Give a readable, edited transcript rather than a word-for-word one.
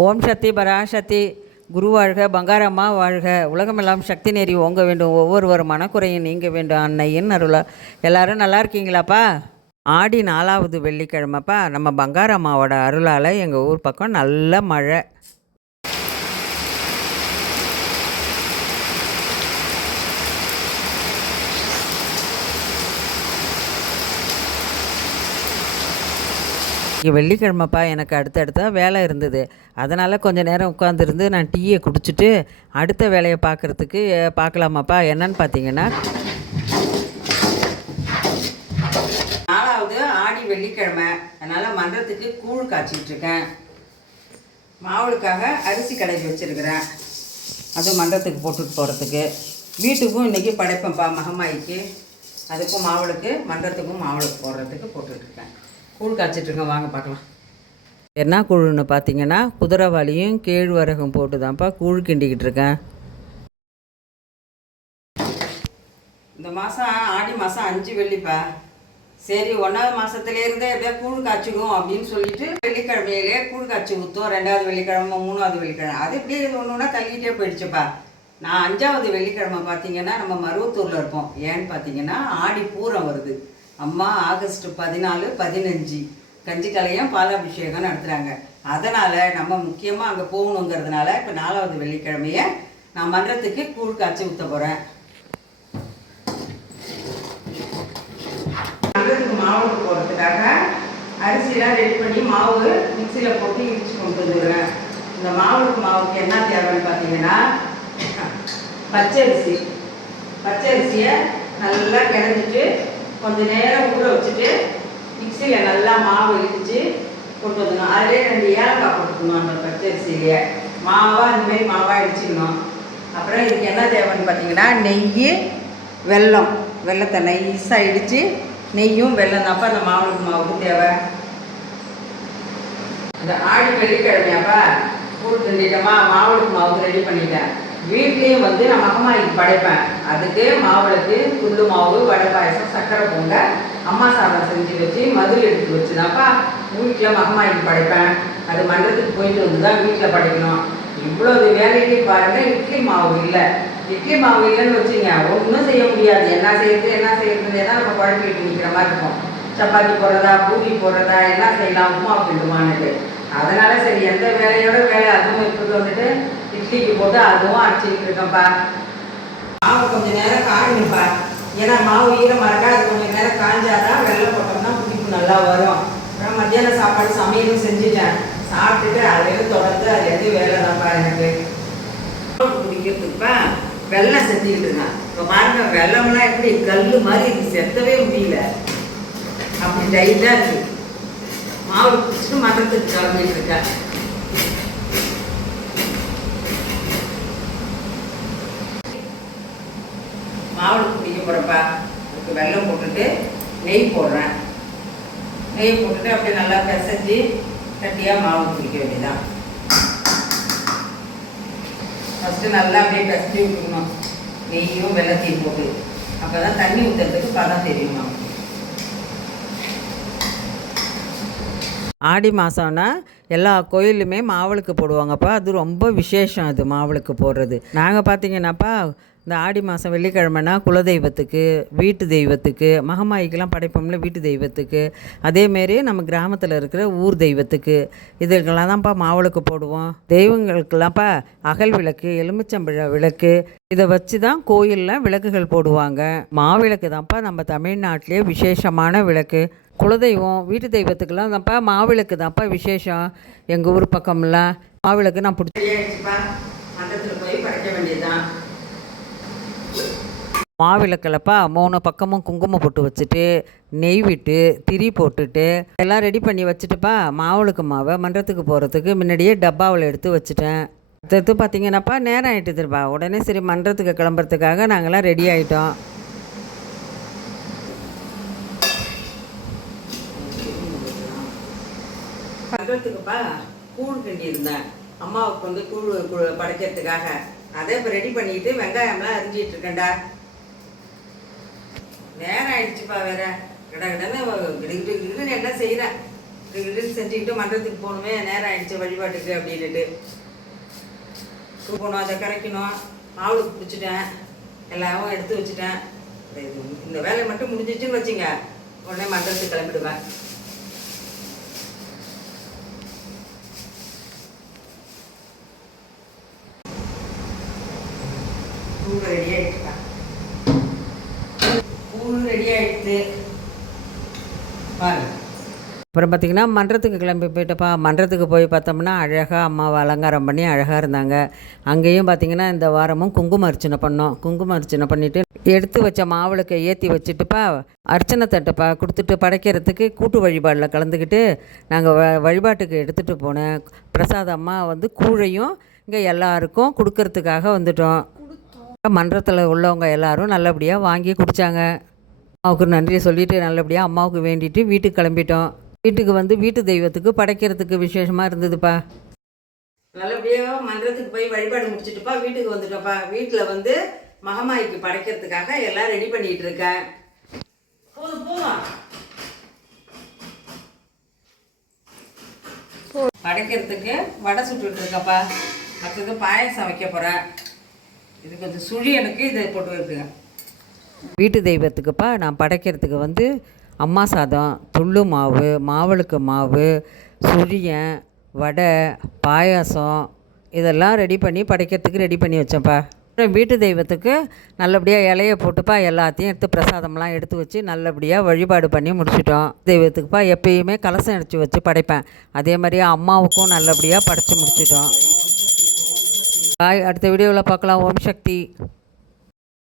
ஓம் சக்தி பராசக்தி குரு வாழ்க, பங்காரம்மா வாழ்க, உலகமெல்லாம் சக்தி நெறி ஓங்க வேண்டும், ஒவ்வொருவர் மனக்குறையும் நீங்க வேண்டும் அன்னையின் அருளா. எல்லாரும் நல்லா இருக்கீங்களாப்பா? ஆடி 4வது வெள்ளிக்கிழமைப்பா. நம்ம பங்காரம்மாவோட அருளால் எங்கள் ஊர் பக்கம் நல்ல மழை. இங்கே வெள்ளிக்கிழமைப்பா, எனக்கு அடுத்தடுத்த வேலை இருந்தது. அதனால் கொஞ்சம் நேரம் உட்காந்துருந்து நான் டீயை குடிச்சிட்டு அடுத்த வேலையை பார்க்கலாமாப்பா. என்னன்னு பார்த்தீங்கன்னா, 4வது ஆடி வெள்ளிக்கிழமை, அதனால் மன்றத்துக்கு கூழ் காய்ச்சிட்ருக்கேன். மாவுளுக்காக அரிசி கடைஞ்சி வச்சுருக்கிறேன், அதுவும் மன்றத்துக்கு போட்டுட்டு போகிறதுக்கு. வீட்டுக்கும் இன்றைக்கி படைப்பேன்ப்பா, மகமாய்க்கு. அதுக்கும் மாவுளுக்கு, மன்றத்துக்கும் மாவுளுக்கு போடுறதுக்கு போட்டுட்ருக்கேன். கூழ் காய்ச்சிட்ருக்கேன், வாங்க பார்க்கலாம். என்ன கூழ்னு பார்த்தீங்கன்னா, குதிரைவாளியும் கேழ்வரகும் போட்டு தான்ப்பா கூழ் கிண்டிக்கிட்டு இருக்கேன். இந்த மாதம் ஆடி மாதம் 5 வெள்ளிப்பா. சரி, 1வது மாதத்துலேருந்தே எப்படியா கூழ் காய்ச்சிடும் அப்படின்னு சொல்லிட்டு வெள்ளிக்கிழமையிலே கூழ் காய்ச்சி ஊற்றும். 2வது வெள்ளிக்கிழமை, 3வது வெள்ளிக்கிழமை, அது இப்படியே ஒன்று ஒன்றா தள்ளிக்கிட்டே போயிடுச்சுப்பா. நான் 5வது வெள்ளிக்கிழமை பார்த்தீங்கன்னா நம்ம மருவத்தூரில் இருப்போம். ஏன்னு பார்த்தீங்கன்னா ஆடி பூரம் வருது. அம்மா ஆகஸ்ட் 14, 15 கஞ்சி கலையம் பாலாபிஷேகம் நடத்துகிறாங்க. அதனால் நம்ம முக்கியமாக அங்கே போகணுங்கிறதுனால இப்போ 4வது வெள்ளிக்கிழமையை நான் மன்றத்துக்கு கூழ் காய்ச்சி ஊற்ற போகிறேன். மன்றத்துக்கு மாவுக்கு போகிறதுக்காக அரிசியெலாம் ரெடி பண்ணி மாவு மிக்சியில் போட்டு இடித்து கொண்டு வந்துடுறேன். இந்த மாவுக்கு என்ன தேவைன்னு பார்த்தீங்கன்னா, பச்சரிசியை நல்லா கிளஞ்சிட்டு கொஞ்சம் நேரம் ஊற வச்சுட்டு மிக்சியில் நல்லா மாவு இடித்து கொண்டு வந்துடணும். அதிலே 2 ஏலக்காய் போட்டுக்கணும். அந்த பச்சரிசியிலேயே அந்தமாரி மாவாக இடிச்சிக்கணும். அப்புறம் இதுக்கு என்ன தேவைன்னு பார்த்தீங்கன்னா, நெய், வெள்ளத்தை நைஸாக இடித்து நெய்யும் வெல்லம் தான்ப்பா அந்த மாவுக்கு தேவை. இந்த ஆடி வெள்ளிக்கிழமையாப்பா கூழ் கிண்டிட்டோமா, மாவுக்கு ரெடி பண்ணிட்டேன். வீட்லேயும் நான் மகமாய்க்கு படைப்பேன். அதுக்கு மாவுளுக்கு துள்ளு மாவு, வடை பாயசம், சர்க்கரை பொங்கல், அம்மா சாதம் செஞ்சு வச்சு மதுள் எடுத்து வச்சு தான்ப்பா வீட்டில் மகமாய்க்கு படைப்பேன். அது மன்றத்துக்கு போயிட்டு வந்து தான் வீட்டில் படைக்கணும். இவ்வளவு வேலைக்கு பாருங்கள், இட்லி மாவு இல்லைன்னு வச்சுங்க ஒன்றும் செய்ய முடியாது. என்ன செய்யறதுன்னே தான் நம்ம குழப்பிட்டு நிற்கிற மாதிரி இருக்கும். சப்பாத்தி போடுறதா, பூரி போடுறதா, என்ன செய்யலாம், உப்புமா பிண்டுமான்னு. அதனால சரி, எந்த வேலையோட வேலை அதுவும் வந்துட்டு இட்லிக்கு போட்டு அதுவும் அரைச்சிக்கிட்டு இருக்கேன்ப்பா. மாவு கொஞ்சம் நேரம் காயணுப்பா. ஏன்னா மாவு ஈரமாக இருக்கா, அது கொஞ்சம் நேரம் காய்ஞ்சாதான் வெள்ளம் போட்டோம்னா புளிப்பு நல்லா வரும். அப்புறம் மத்தியான சாப்பாடு சமையலும் செஞ்சுட்டேன். சாப்பிட்டுட்டு அதுலேருந்து தொடர்ந்து அதுலேருந்து வேலை தான்ப்பா எனக்கு. குடிக்கிறதுக்குப்பா வெள்ளம் செஞ்சுக்கிட்டு இருக்கேன். இப்போ பாருங்க, வெள்ளம்லாம் எப்படி கல் மாதிரி இருக்கு, செத்தவே முடியல, அப்படி டைட்டாக இருக்குது. மாவு குடிச்சிட்டு மன்றத்துக்கு கிளம்பிட்டு இருக்கேன். மாவு குடிக்க போகிறப்பா, அதுக்கு வெல்லம் போட்டுட்டு நெய் போடுறேன். நெய் போட்டுட்டு அப்படியே நல்லா பிசைஞ்சு கட்டியாக மாவு குடிக்க வேண்டியதான். ஃபஸ்ட்டு நல்லா அப்படியே பிசைஞ்சு விட்டுக்கணும், நெய்யும் வெள்ளத்தையும் போட்டு. அப்போ தான் தண்ணி ஊற்றுறதுக்கு பதம் தெரியுமா. ஆடி மாதம்னா எல்லா கோயிலுமே மாவுளுக்கு போடுவாங்கப்பா. அது ரொம்ப விசேஷம், அது மாவுளுக்கு போடுறது. நாங்கள் பார்த்தீங்கன்னாப்பா, இந்த ஆடி மாதம் வெள்ளிக்கிழமைனா குலதெய்வத்துக்கு, வீட்டு தெய்வத்துக்கு, மகமாய்க்கெலாம் படைப்போம்ல வீட்டு தெய்வத்துக்கு, அதேமாரி நம்ம கிராமத்தில் இருக்கிற ஊர் தெய்வத்துக்கு, இதுக்கெல்லாம் தான்ப்பா மாவுளுக்கு போடுவோம். தெய்வங்களுக்கெல்லாம்ப்பா அகல் விளக்கு, எலுமிச்சம்பழ விளக்கு, இதை வச்சு தான் கோயிலில் விளக்குகள் போடுவாங்க. மாவிளக்கு தான்ப்பா நம்ம தமிழ்நாட்டிலே விசேஷமான விளக்கு. குலதெய்வம், வீட்டு தெய்வத்துக்கெல்லாம் தான்ப்பா மாவிளக்கு தான்ப்பா விசேஷம். எங்கள் ஊர் பக்கம்லாம் மாவிளக்கு நான் பிடிச்சிப்பா மண்டலத்தில் போய் படைக்க வேண்டியதுதான். மாவிளக்கிலப்பா 3 பக்கமும் குங்குமம் போட்டு வச்சுட்டு, நெய் விட்டு, திரி போட்டுட்டு எல்லாம் ரெடி பண்ணி வச்சுட்டுப்பா, மாவுளுக்கு மாவை மன்றத்துக்கு போகிறதுக்கு முன்னாடியே டப்பாவில் எடுத்து வச்சுட்டேன். அடுத்து பார்த்தீங்கன்னாப்பா நேரம் ஆகிட்டுதுப்பா. உடனே சரி மன்றத்துக்கு கிளம்புறதுக்காக நாங்கள்லாம் ரெடி ஆகிட்டோம். மன்றத்துக்குப்பா கூழ் கிண்டி இருந்தேன், அம்மாவுக்கு கூழ் படைக்கிறதுக்காக. அதை இப்போ ரெடி பண்ணிட்டு வெங்காயம்லாம் அரிஞ்சிட்டு இருக்கேன்டா. நேரம் ஆயிடுச்சுப்பா, வேற கிடக்கிட்டன்னு எல்லாம் செய்கிறேன். இப்படி செஞ்சுக்கிட்டு மன்றத்துக்கு போகணுமே, நேரம் ஆயிடுச்சு வழிபாட்டுக்கு அப்படின்ட்டு போகணும். அதை கரைக்கணும், மாவுளுக்கு பிடிச்சிட்டேன், எல்லாமும் எடுத்து வச்சுட்டேன். இந்த வேலை மட்டும் முடிஞ்சிச்சுன்னு வச்சுங்க, உடனே மன்றத்துக்கு கிளம்பிடுவேன். கூழ் ரெடி ஆகிடுச்சுக்கா, கூழ் ரெடி ஆகிடுச்சு பாருங்க. அப்புறம் பார்த்திங்கன்னா மன்றத்துக்கு கிளம்பி போயிட்டப்பா. மன்றத்துக்கு போய் பார்த்தோம்னா அழகாக அம்மாவை அலங்காரம் பண்ணி அழகாக இருந்தாங்க. அங்கேயும் பார்த்திங்கன்னா இந்த வாரமும் குங்கும அர்ச்சனை பண்ணோம். குங்கும அர்ச்சனை பண்ணிவிட்டு எடுத்து வச்ச மாவிளக்கை ஏற்றி வச்சுட்டுப்பா அர்ச்சனை தட்டுப்பா கொடுத்துட்டு படைக்கிறதுக்கு கூட்டு வழிபாடில் கலந்துக்கிட்டு நாங்கள் வழிபாட்டுக்கு எடுத்துகிட்டு போனேன். பிரசாதமாக வந்து கூழையும் இங்கே எல்லாருக்கும் கொடுக்கறதுக்காக வந்துட்டோம். மன்றத்தில் உள்ளவங்க எல்லோரும் நல்லபடியாக வாங்கி குடித்தாங்க. அம்மாவுக்கு நன்றியை சொல்லிவிட்டு நல்லபடியாக அம்மாவுக்கு வேண்டிட்டு வீட்டுக்கு கிளம்பிட்டோம். வீட்டுக்கு வந்து வீட்டு தெய்வத்துக்கு படைக்கிறதுக்கு விசேஷமாக இருந்ததுப்பா. நல்லபடியாக மன்றத்துக்கு போய் வழிபாடு முடிச்சுட்டுப்பா வீட்டுக்கு வந்துட்டோம்ப்பா. வீட்டில் வந்து மகமாய்க்கு படைக்கிறதுக்காக எல்லாம் ரெடி பண்ணிகிட்டு இருக்கேன். படைக்கிறதுக்கு வடை சுட்டுட்டு இருக்கப்பா. அடுத்தது பாயசம் வைக்க போகிறேன். இது கொஞ்சம் சுழியனுக்கு இதை போட்டு வைக்குங்க. வீட்டு தெய்வத்துக்குப்பா நான் படைக்கிறதுக்கு வந்து அம்மா சாதம், துள்ளு மாவு, மாவளுக்கு மாவு, சுழியன், வடை, பாயாசம் இதெல்லாம் ரெடி பண்ணி படைக்கிறதுக்கு ரெடி பண்ணி வச்சேன்ப்பா. அப்புறம் வீட்டு தெய்வத்துக்கு நல்லபடியாக இலையை போட்டுப்பா எல்லாத்தையும் எடுத்து பிரசாதம்லாம் எடுத்து வச்சு நல்லபடியாக வழிபாடு பண்ணி முடிச்சிட்டோம். தெய்வத்துக்குப்பா எப்பயுமே கலசம் அடித்து வச்சு படைப்பேன். அதே மாதிரியே அம்மாவுக்கும் நல்லபடியாக படைச்சி முடிச்சிட்டோம். அடுத்த வீடியோவில் பார்க்கலாம். ஓம் சக்தி.